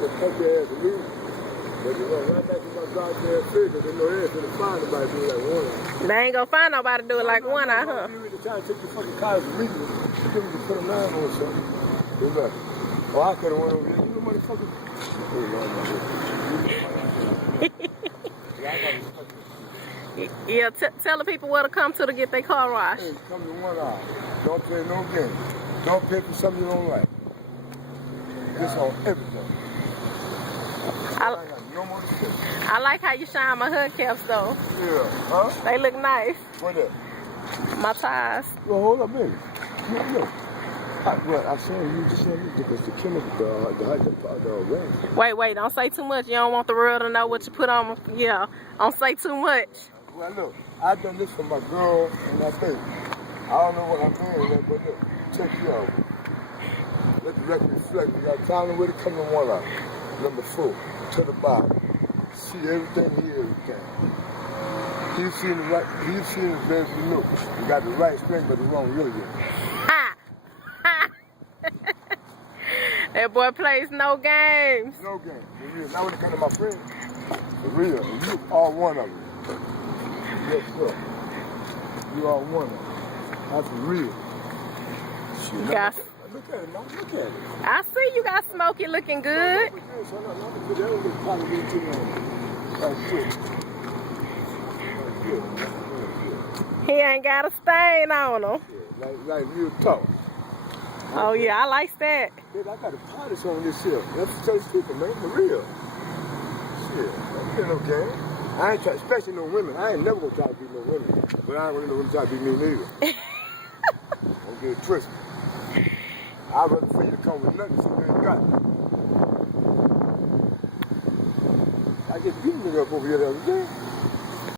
Fuck your ass and leave. But you run right back to my goddamn figure. They know they ain't finna find nobody do like one eye. They ain't gonna find nobody do it like one eye, huh? You really trying to take your fucking cars and leave it. You give me to put a 9 on something. Who's that? Oh, I could have went over here. You know, motherfucker. Oh, Lord, Yeah, tell the people where to come to get their car washed. hey, come to one eye. Don't play no game. Don't pay for something you don't like. This on everything. I like how you shine my hood caps though. Yeah, huh? They look nice. What that? My tires. Well, hold up, baby. Look. I said you just said it because the chemical, the Wait, don't say too much. You don't want the world to know what you put on. Yeah, don't say too much. Well, look, I done this for my girl and that baby. I don't know what I'm doing, but look, check you out. Let the record reflect. We got time where to come in one eye. Number 4, to the bottom. See everything here, everything. He's seen the right, he's seen the very new. You got the right string, but the wrong really. Ha! Ha! That boy plays no games. No game. For real. Now when it comes to my friend, for real, and you are one of them. Yes, sir. You are one of them. That's for real. Shit, Got, look at it, now look at it. I see you got Smokey looking good. He ain't got a stain on him. Yeah, like real talk. Oh yeah, I like that. Dude, I got a polish on this here. That's the church people, man, for real. Shit, that's no game. I ain't try, especially no women. I ain't never gonna try to be no women. But I ain't gonna let no try to be me neither. Don't get it twisted. I'd rather for you to come with nothing so you ain't got it. I just beat a nigga up over here the other day.